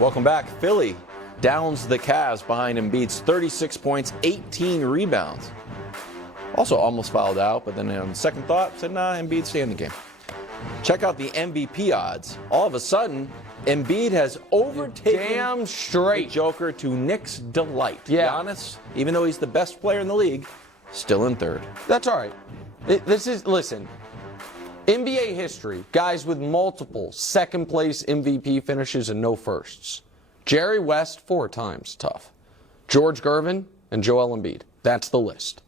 Welcome back. Philly downs the Cavs behind Embiid's 36 points, 18 rebounds. Also almost fouled out, but then on second thought, said, nah, Embiid stay in the game. Check out the MVP odds. All of a sudden, Embiid has overtaken the Joker to Nick's delight. Yeah. Giannis, even though he's the best player in the league, still in third. That's all right. Listen, NBA history, guys with multiple second-place MVP finishes and no firsts. Jerry West, 4 times, tough. George Gervin and Joel Embiid. That's the list.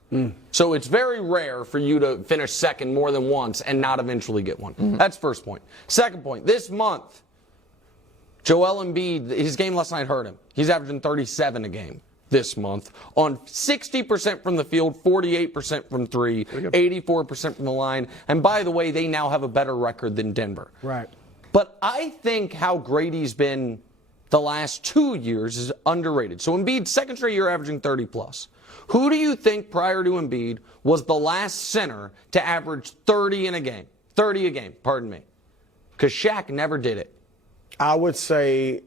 So it's very rare for you to finish second more than once and not eventually get one. That's first point. Second point, this month, Joel Embiid, his game last night hurt him. He's averaging 37 a game this month on 60% from the field, 48% from three, 84% from the line. And by the way, they now have a better record than Denver. Right. But I think how great he's been the last 2 years is underrated. So Embiid, second straight year averaging 30+. Who do you think prior to Embiid was the last center to average 30 in a game? 30 a game, pardon me. Because Shaq never did it. I would say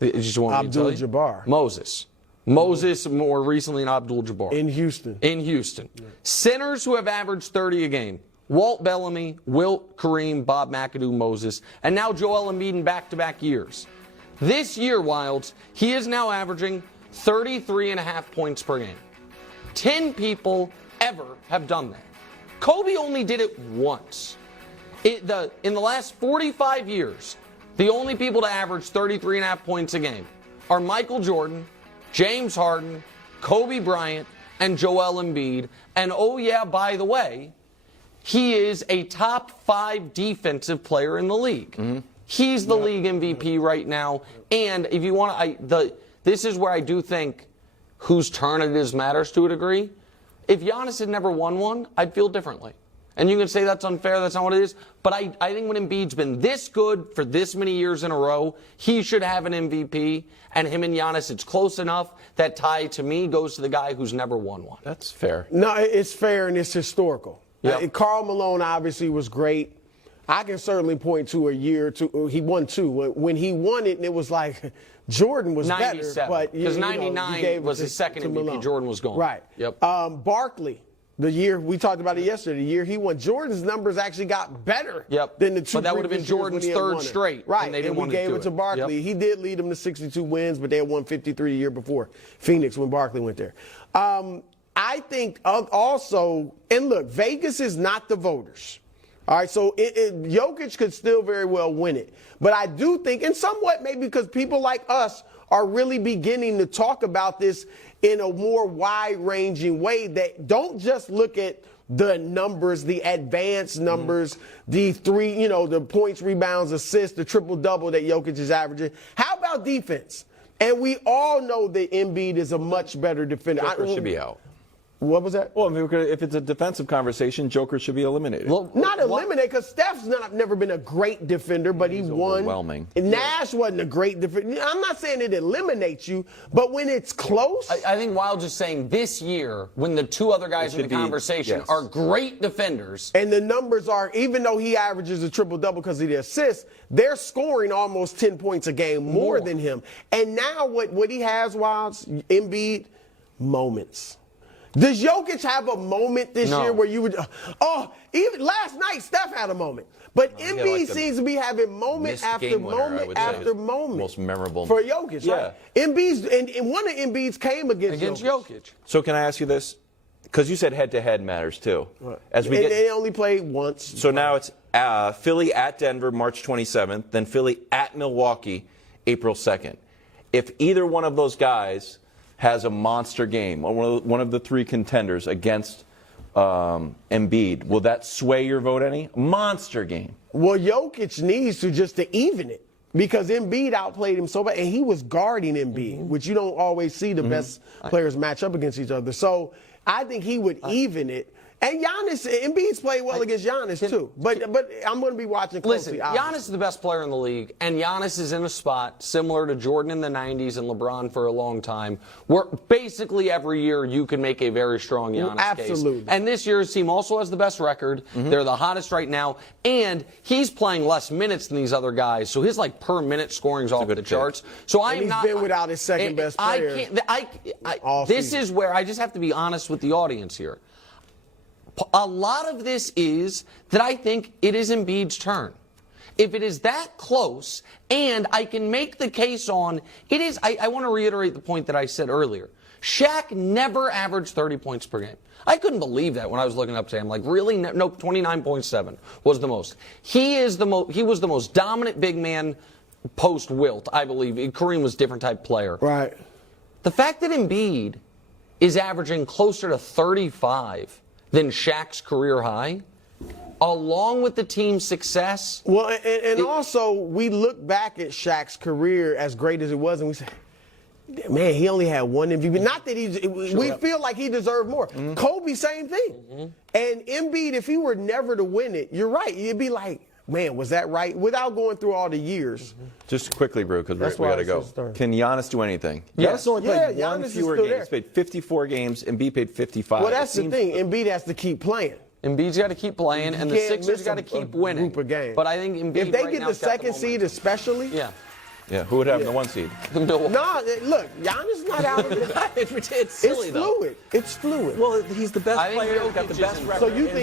Abdul-Jabbar. Moses, more recently, and Abdul-Jabbar. In Houston. Yeah. Centers who have averaged 30 a game. Walt Bellamy, Wilt, Kareem, Bob McAdoo, Moses, and now Joel Embiid in back-to-back years. This year, Wilds, he is now averaging 33.5 points per game. 10 people ever have done that. Kobe only did it once. In the last 45 years, the only people to average 33.5 points a game are Michael Jordan, James Harden, Kobe Bryant, and Joel Embiid. And oh yeah, by the way, he is a top 5 defensive player in the league. He's the league MVP right now. And if you want this is where I do think whose turn it is matters to a degree. If Giannis had never won one, I'd feel differently. And you can say that's unfair, that's not what it is. But I think when Embiid's been this good for this many years in a row, he should have an MVP. And him and Giannis, it's close enough. That tie, to me, goes to the guy who's never won one. That's fair. No, it's fair and it's historical. Yep. Karl Malone obviously was great. I can certainly point to a year or two. He won 2. When he won it, and it was like Jordan was 97, better. But because 99 was his second MVP. Malone. Jordan was gone. Right. Yep. Barkley, the year we talked about it yesterday, the year he won, Jordan's numbers actually got better than the 2 But that would have been Jordan's third straight. Right. And they didn't we want to gave do it to Barkley. Yep. He did lead them to 62 wins, but they had won 53 the year before Phoenix when Barkley went there. I think also, and look, Vegas is not the voters. All right, so Jokic could still very well win it. But I do think, and somewhat maybe because people like us are really beginning to talk about this in a more wide-ranging way, that don't just look at the numbers, the advanced numbers, the points, rebounds, assists, the triple-double that Jokic is averaging. How about defense? And we all know that Embiid is a much better defender. Joker should be out. What was that? Well, if it's a defensive conversation, Joker should be eliminated. Well, not eliminated, because Steph's never been a great defender, but he won. Overwhelming. Nash wasn't a great defender. I'm not saying it eliminates you, but when it's close. I think Wild is saying this year, when the 2 other guys in the conversation are great defenders. And the numbers are, even though he averages a triple-double because of the assists, they're scoring almost 10 points a game more than him. And now what he has, Wilds, Embiid, moments. Does Jokic have a moment this year where you would, even last night Steph had a moment. But Embiid seems to be having moment after moment after moment. Most memorable. For Jokic, right? Embiid's, and one of Embiid's came against Jokic. So can I ask you this? Because you said head-to-head matters too. Right. They only played once. So now it's Philly at Denver, March 27th, then Philly at Milwaukee, April 2nd. If either one of those guys has a monster game, or one of the 3 contenders against Embiid, will that sway your vote any? Monster game. Well, Jokic needs to just to even it, because Embiid outplayed him so bad, and he was guarding Embiid, which you don't always see the best players match up against each other. So I think he would even it. And Giannis, Embiid's played well against Giannis too. But I'm going to be watching closely. Listen, Giannis is the best player in the league, and Giannis is in a spot similar to Jordan in the 90s and LeBron for a long time, where basically every year you can make a very strong Giannis Absolutely. case. And this year's team also has the best record. They're the hottest right now, and he's playing less minutes than these other guys, so his per minute scoring's off the charts. So And he's been without his second best player all This season. is where I just have to be honest with the audience here. A lot of this is that I think it is Embiid's turn. If it is that close, and I can make the case on it is, I want to reiterate the point that I said earlier. Shaq never averaged 30 points per game. I couldn't believe that when I was looking up to him. Like, really? No, 29.7 was the most. He was the most dominant big man post-Wilt, I believe. Kareem was a different type player. Right. The fact that Embiid is averaging closer to 35 than Shaq's career high, along with the team's success. Well, and also, we look back at Shaq's career as great as it was, and we say, man, he only had one MVP. Not that we feel like he deserved more. Kobe, same thing. And Embiid, if he were never to win it, you're right. You'd be like, man, was that right? Without going through all the years. Just quickly, Brew, because we got to go. Can Giannis do anything? Yes. Giannis only played Yeah, one Giannis is fewer still games. there. Played 54 games, and Embiid played 55. Well, that's the thing. Embiid has to keep playing. Embiid's got to keep playing, and the Can't Sixers miss got to a keep winning. group of games. But I think Embiid If they right get now the has got second seed, momentum. especially. Yeah. Who would have the one seed? The Milwaukee. No, look, Giannis not out of it. It's silly, It's fluid. It's fluid. Well, he's the best I think player. He's got Jokic the is best in- record. So you in think